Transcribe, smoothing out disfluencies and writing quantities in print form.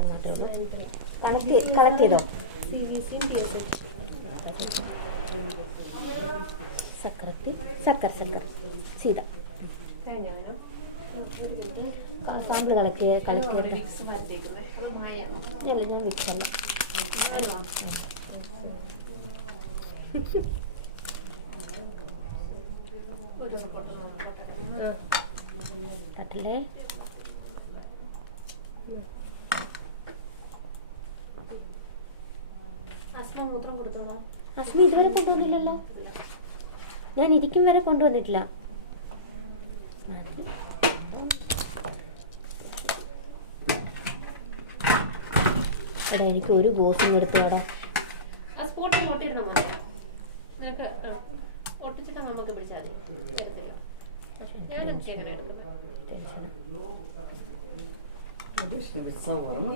അങ്ങോട്ടേ ഉള്ളൂ. കളക്ട് ചെയ്തോ? CVC PSH. സക്കർ സീത സാമ്പിൾ കളക്ട് ചെയ്യണ്ട. അല്ല ഞാൻ വിക്സല്ല. തട്ടല്ലേ. അസ്മി ഇതുവരെ കൊണ്ടുവന്നില്ലല്ലോ. ഞാൻ ഇരിക്കും വരെ കൊണ്ടുവന്നിട്ടില്ല. എടാ എനിക്ക് ഒരു ഗോസിങ് എടുത്തു. എടാ ടെൻഷൻ